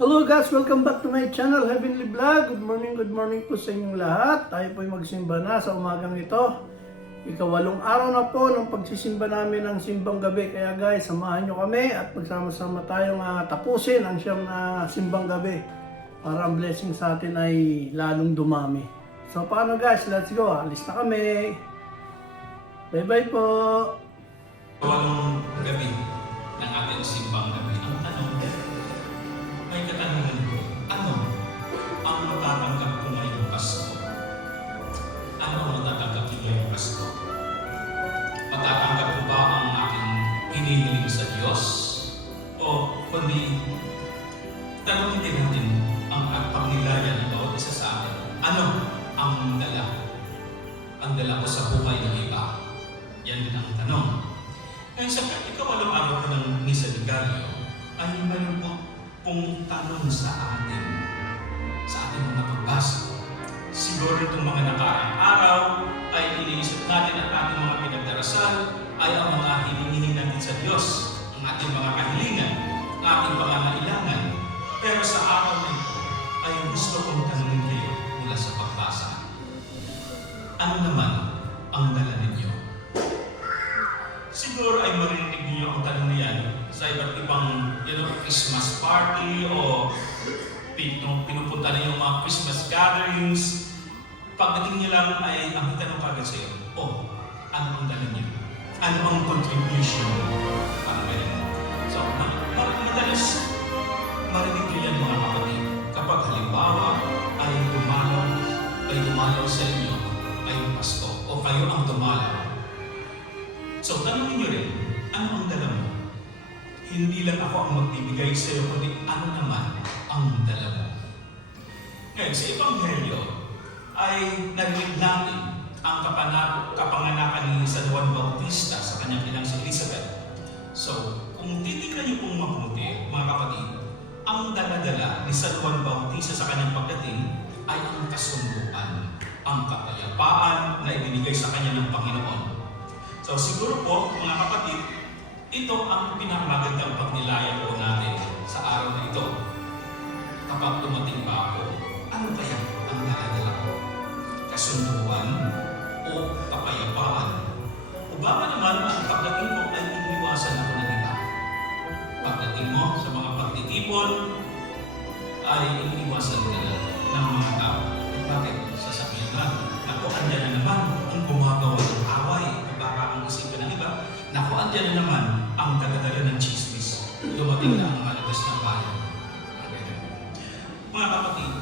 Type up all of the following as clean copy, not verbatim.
Hello guys, welcome back to my channel, Heavenly Vlog. Good morning po sa inyong lahat. Tayo po ay magsimba na sa umagang ito. Ikawalong araw na po ng pagsisimba namin ng simbang gabi. Kaya guys, samahan nyo kami at magsama-sama tayong tapusin ang siyang simbang gabi para ang blessing sa atin ay lalong dumami. So paano guys, let's go. Alis na kami. Bye bye po. Ikawalong gabi ng ating simbang gabi. Ang tanong, may katanungan ko, ano ang matatanggap ko ngayong Pasko? Ano ang matatanggap ko ngayong Pasko? Matatanggap ko ba ang aking hinihiling sa Diyos? O kundi, tanongin din natin ang pagnilayan ng bawat isa sa atin. Ano ang dala? Ang dala ko sa buhay ng iba? Yan din ang tanong. Ngayon sa ikawalong araw ko ng Misa de Gallo, ay mayroon pong tanong sa ating mga pagbasa. Siguro itong mga nakaraang araw ay iniisip natin at ating mga pinagdarasal ay ang mga hinihingi natin sa Diyos, ang ating mga kahilingan, ang ating pangangailangan. Pero sa araw na ito ay gusto kong tanungin kayo mula sa pagbasa. Ano naman ang dala ninyo? Siguro ay marinig niyo ang tanong na yan sa iba't ibang Christmas party o pinupunta na yung mga Christmas gatherings. Pagdating niyo lang ay ang itanong kagad sa iyo, ano ang dala niyo? Ano ang contribution? Parang ganyan. So, madalas marinig niyo yan mga kapatid. Kapag halimbawa ay dumalaw sa inyo ay Pasko o kayo ang dumalaw. So, tanongin niyo rin, ano ang dala mo? Hindi lang ako ang magbibigay sa iyo, kundi ano naman ang dala mo? Ngayon, sa Ebanghelyo ay narinig natin ang kapanganakan ni San Juan Bautista sa kanyang inang si Elizabeth. So, kung titignan niyo pong mabuti, mga kapatid, ang dala-dala ni San Juan Bautista sa kanyang pagdating ay ang kasunduan, ang kapayapaan na ibinigay sa kanya ng Panginoon. So siguro po, mga kapatid, ito ang pinakamagandang pagnilayan po natin sa araw na ito. Kapag dumating pa ako, ano kaya ang naladala ko? Kasunduan o kapayapaan? O baka naman ang pagdating ko ay iniwasan ako ng iba? Pagdating mo sa mga pagtitipon ay iniwasan ka na ng mga tao. Bakit? Sasabihin na, ako andyan na naman ang gumagawa ng away. Ang isipan ng iba, naku, andyan na naman ang dagadala ng chismis. Dumating na ang malagas ng bayan. Mga kapatid,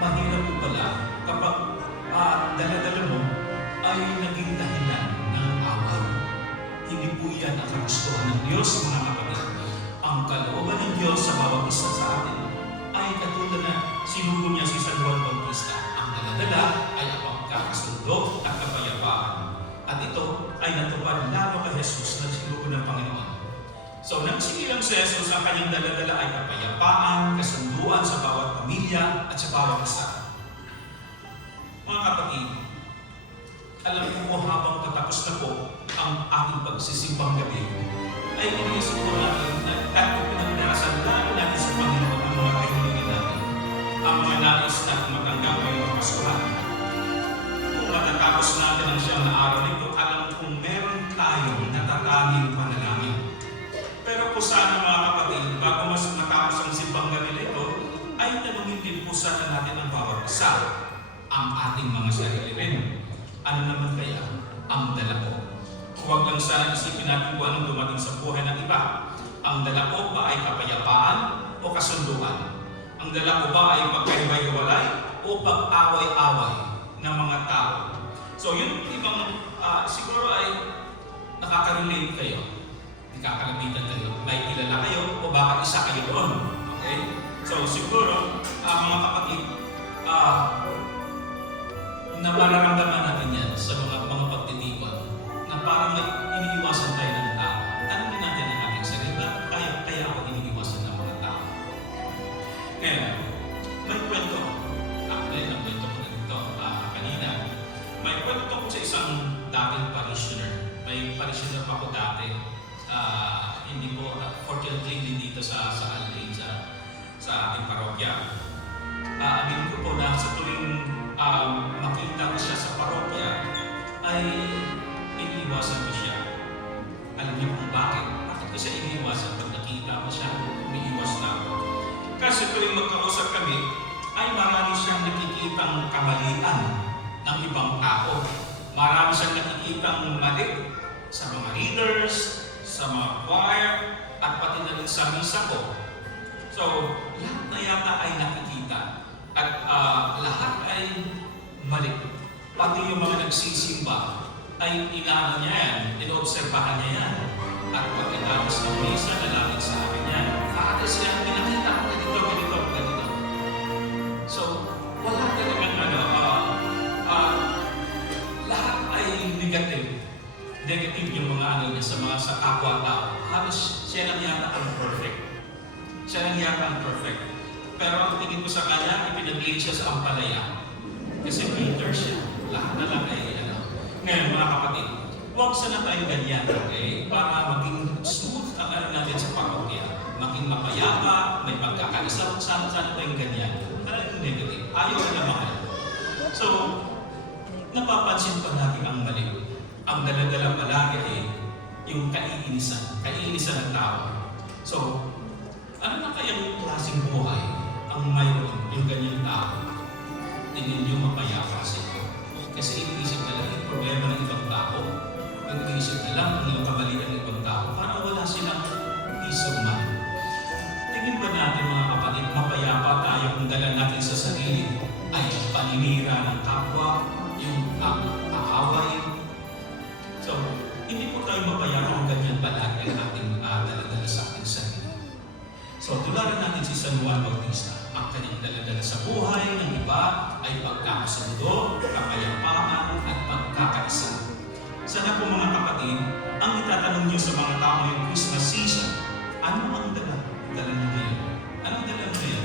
mahirap po pala kapag daladala mo ay naging dahilan ng away. Hindi po yan ang kagustuhan ng Diyos, mga kapatid. Ang kalooban ng Diyos sa bawat isa sa atin ay katulad na sinugo niya si San Juan Bautista. Ang daladala ay ang pagkakasundo at kapayapaan. At ito ay natupad lalo kay Jesus na sinugo ng Panginoon. So, nagsigilang si Jesus, ang kanyang daladala ay kapayapaan, kasunduan sa bawat pamilya at sa bawat isa. Mga kapatid, alam ko po habang tatapos na po ang ating pagsisimbang gabi, ay iniisip po natin na kahit pinagdarasan lalo natin sa Panginoon ang mga kahilingan natin, ang mga nais natin matanggap ngayong Paskuhan. Matatapos natin ang siyang na araw nito, alam kong meron tayong natatanging panalangin. Pero po sana mga kapatid, bago matapos ang simbang gabi nito, ay tanungin din po sana natin ang bawat isa, ang ating mga sarili rin. Ano naman kaya ang dala ko? Huwag lang sana isipin natin kung anong dumating sa buhay ng iba. Ang dala ko ba ay kapayapaan o kasunduan? Ang dala ko ba ay pagkahibay-hiwalay o pag-away-away ng mga tao? So yun ibang siguro ay nakaka-relate kayo, nakakalabitan kayo, may kilala kayo o baka isa kayo doon. Okay? So siguro mga kapatid, na mararamdaman natin yan sa mga pagtitipon na parang may iniiwasan tayo ng tao. Tanongin natin ang ating sarili, kaya ako iniiwasan ng mga tao. Ngayon, may kwento. Ang kwento ko na dito kanina. May kwento ko sa isang dating parishioner. May parishioner pa ko dati. Hindi po, fortunately, hindi dito sa Alvin, sa parokya. Amin ko po na sa tuwing makita ko siya sa parokya, ay iniiwasan ko siya. Alam niyo kung bakit? Bakit ko siya iniiwasan? Pag nakita ko siya, umiiwas na ako. Kasi tuwing magkausap kami, ay marami siyang nakikitang kamalian ng ibang tao. Marami siyang nakikitang mali sa mga leaders, sa mga choir, at pati na rin sa misa ko. So, lahat na yata ay nakikita. At lahat ay mali. Pati yung mga nagsisimba ay inaano niya yan, inoobserbahan niya yan. At pagkatapos ng misa, nalapit sa akin yan. Father, siya, pinakita ko ganito. So, wala talagang lahat ay negative. Negative yung mga ano niya sa kapwa-tao. Halos siya lang yata ang perfect. Siya lang yata ang perfect. Pero ang tingin ko sa kanya, ipinag-lay siya sa ampalaya. Kasi Peter siya. Lahat na lang ay ano. Ngayon mga kapatid, huwag sana tayo ganyan, okay? Para maging smooth ang ano natin sa parokya. Maging mapayapa, may pagkakaisa. Sana tayong ganyan. Talagang negative. Ayaw na naman. So, napapansin pa natin ang mali. Ang dala-dala palagi ay yung kaiinisan ng tao. So, ano na kayang klaseng buhay ang mayroon yung ganyang tao? Tingin niyo mapayapa sila. Kasi iniisip na lang yung problema ng ibang tao. Iniisip na lang yung kamalian ng ibang tao. Parang wala silang peace of mind. Tingin ba natin mga kapatid, mapayapa tayo kung dala natin sa sarili ay paninira ng kapwa, yung away. So, hindi po tayo mapayapa kung ganyan palagi ang ating dala-dala sa ating sarili. So, tularan natin si San Juan Bautista. Ang kanyang dala-dala sa buhay ng iba ay pagkakasundo, kapayapaan, at pagkakaisa. Sana po mga kapatid, ang itatanong niyo sa mga tao ngayong Christmas season, ano ang dala? Dala niyo ngayon? Anong dala niyo ngayon?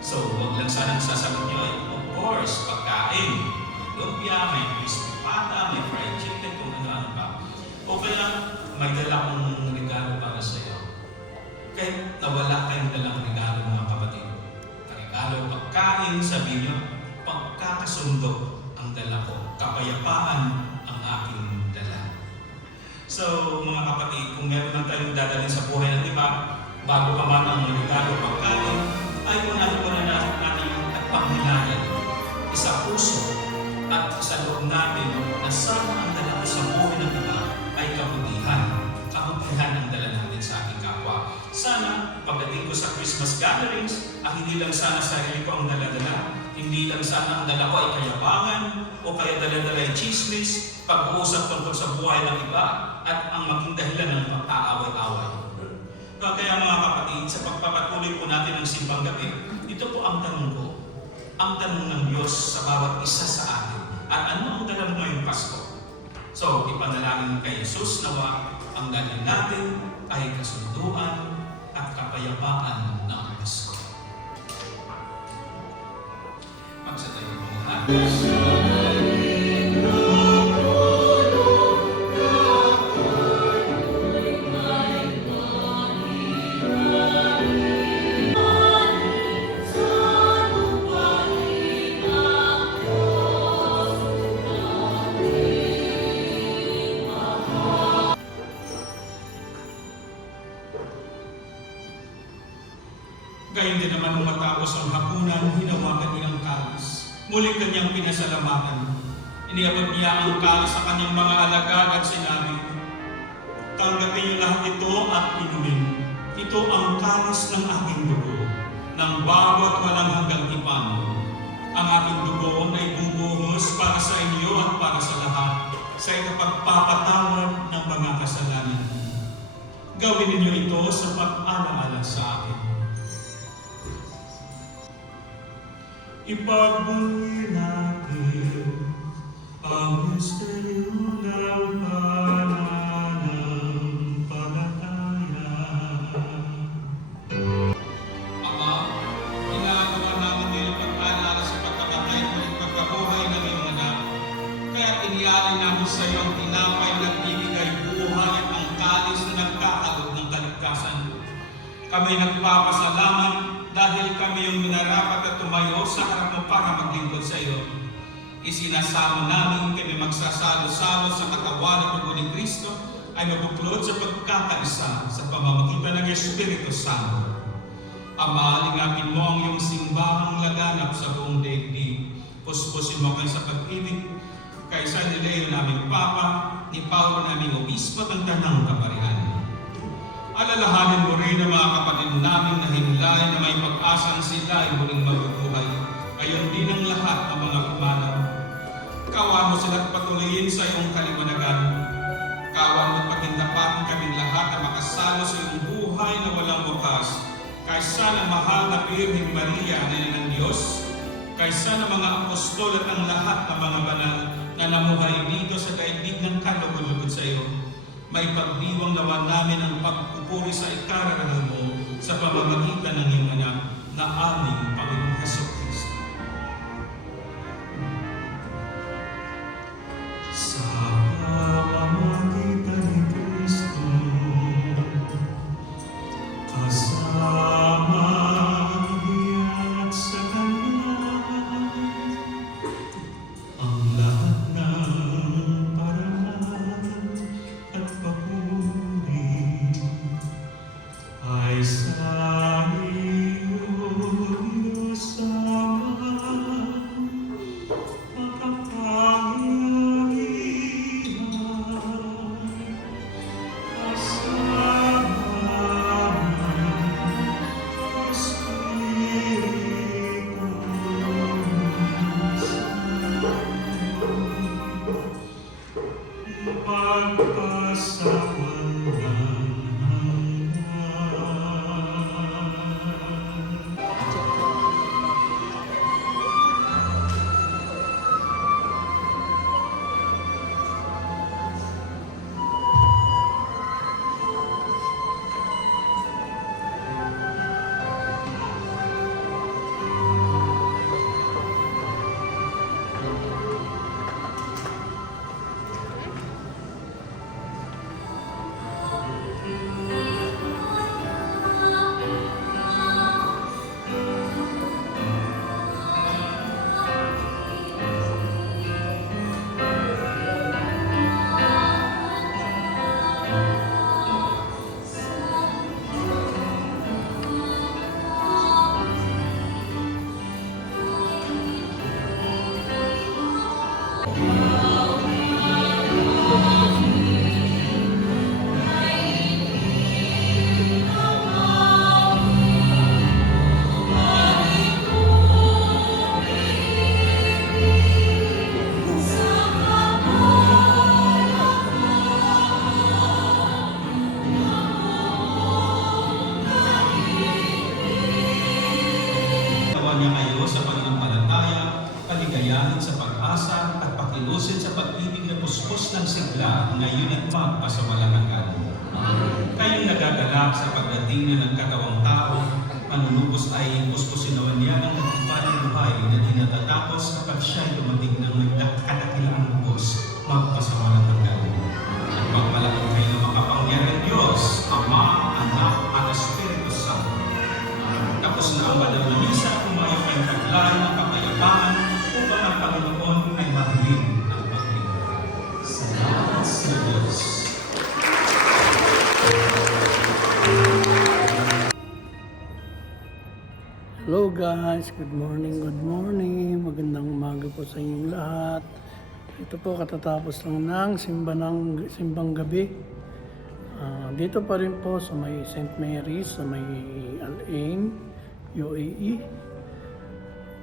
So, huwag lang sanang sasagot niyo ay, of course, pagkain. Lumpia, may crispy pata, may fried chicken, kung ano-ano pa. O kaya, may dala kong regalo para sa iyo. Kahit nawala kayong dalang regalo mga kapatid. Regalo, pagkain, sabi niyo, pagkakasundo ang dala ko. Kapayapaan ang aking dala. So, mga kapatid, kung meron man tayong dadalhin sa buhay ng iba, bago pa man ang regalo, pagkain, ay unahin ko na natin yung pagpanghilayan. Isa puso at sa loob natin na sana ang dala ko sa buhay ng iba ay kabutihan. Kabutihan ang dala natin sa ating kapwa. Sana, pagdating ko sa Christmas gatherings, hindi lang sana sarili ko ang dala-dala, hindi lang sana ang dala ko ay kayabangan, o kaya dala-dala ay chismis, pag-uusap tungkol sa buhay ng iba, at ang maging dahilan ng pag-aaway-away. Kaya mga kapatid, sa pagpapatuloy po natin ng simbang gabi, ito po ang tanong ko. Ang tanong ng Diyos sa bawat isa sa atin. At ano ang dala mo ngayong Pasko? So, ipanalangin kay Jesus nawa ang dala natin ay kasunduan at kapayapaan ng Pasko. Magsatayo po lahat. Gayon din naman nung matapos ang hapunan, hinawakan niya ang kalis. Muling kanyang pinasalamatan. Iniabot niya ang kalis sa kanyang mga alagad at sinabi, "Tanggapin niyo lahat ito at inumin. Ito ang kalis ng aking dugo, ng bawat walang hanggang tipan. Ang aking dugo ay bubuhos para sa inyo at para sa lahat, sa ikapagpapatawad ng mga kasalanan. Gawin ninyo ito sa pag-alaala sa akin." Ipagbuhay natin ang misteryo ng pananampalataya. Ama, ginagawa namin din ang pag-alala sa pagkamatay at pagkabuhay ng iyong anak. Kaya inialay namin sa iyo ang tinapay na nagbibigay buhay at ang kalis na nagkakalog ng kaligtasan. Kami nagpapasalamat dahil kami kami yung minarapat at tumayo sa harap mo para maglingkod sa iyo. Isinasamo namin kami magsasalo-salo sa katawan at dugo ni Kristo ay mabuklod sa pagkakaisa sa pamamagitan ng Espiritu Santo. Ama, lingapin mo ang iyong simbahang laganap sa buong daigdig. Puspusin mo kayo sa pag-ibig, kaysa ni Leo naming Papa, ni Paulo naming Obispo ng Tanang Kaparian. Alalahanin mo rin ang mga kapatid namin na hinlay na may pag-asang sila ay muling mabubuhay. Ayon din ang lahat ng mga pumanaw. Kawan mo sila't patuloyin sa iyong kaliwanagan. Kawan mo at pagindapatin kaming lahat na makasalo sa iyong buhay na walang wakas. Kaysa ng mahal na Birheng Maria na ina ng Diyos, kaysa ng mga apostol at ang lahat ng mga banal na namuhay dito sa daigdig ng kalugod-lugod sa iyo, may pagdiwang nawa namin ang pagpupuri sa ikararangal mo sa pamamagitan ng iyong anak na aming Panginoong Hesukristo. Sa pamamagitan ni Kristo, kasama at sa Kanya, ang lahat ng parangal at papuri ay sa iyo, Diyos Ama, makapangyarihan, kasama Espiritu Santo, pagpasawalan. Tawa niya kayo sa pananampalataya, kaligayahan sa pag-asa at pakilusin sa pag-ibig na puspos ng sigla ngayon at magpasawalang hanggan. Kayong nagagalak sa pagdating ng katawang tao, manunubos ay puspusin naman niya ng nagtiparang buhay na di natatapos kapag siya'y dumating ng kadakilaang bugos, magpasawalang hanggan. At magpalakong kayo ng makapangyarihan Diyos, Ama, Anak, at Espiritu Santo. Tapos na ang banal na misa, umayo kayong taglay ng kapayapaan upang ang Panginoon ay mahiling ang paglingkod. Salamat sa Diyos. Hello guys, good morning, magandang umaga po sa inyong lahat. Ito po katatapos lang ng simbang gabi. Dito pa rin po sa may St. Mary's, sa may Al Ain, UAE.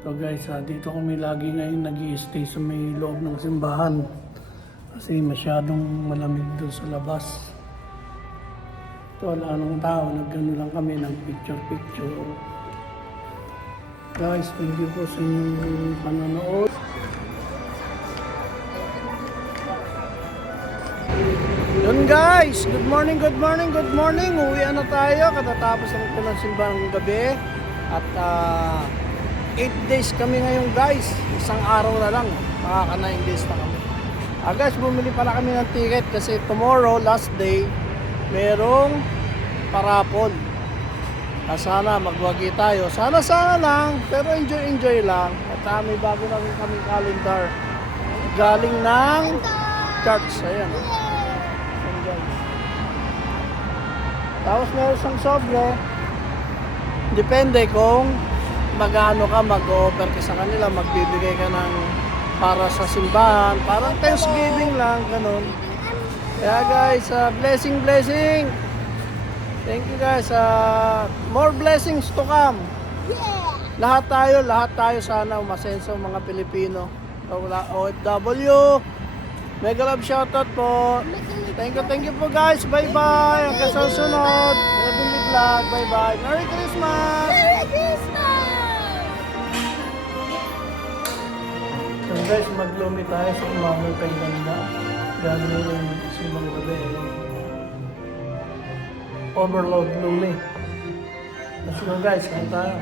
So guys, dito kami lagi ngayon nag-i-stay sa may loob ng simbahan kasi masyadong malamig doon sa labas. Ito, wala nang tao, nagano lang kami ng picture. Guys, thank you po sa inyong panonood. Yun guys, good morning. Uwian na tayo katatapos lang po ng simbang gabi. At 8 days kami ngayon guys. Isang araw na lang. Makaka 9 days na kami. Guys, bumili pala kami ng ticket kasi tomorrow, last day, merong parapol. Sana magwagi tayo. Sana lang, pero enjoy lang. At may bago na rin kaming calendar. Galing ng church. Ayan. Enjoy. Tapos meron siyang sobre. Depende kung mag-ano ka, mag-offer ka sa kanila, magbibigay ka ng para sa simbahan. Parang Thanksgiving lang, ganun. Kaya guys, blessing. Thank you guys. More blessings to come. Lahat tayo sana umasenso mga Pilipino. Wala OFW. Mega love shoutout po. Thank you po guys. Bye-bye. Hanggang sa susunod. Heavenly Vlog. Bye-bye. Merry Christmas! Merry Christmas! So guys, maglumi tayo sa umamang kay ganda. Gano'n yung simbang gabi. Overload lumi. Let's go guys, kain tayo.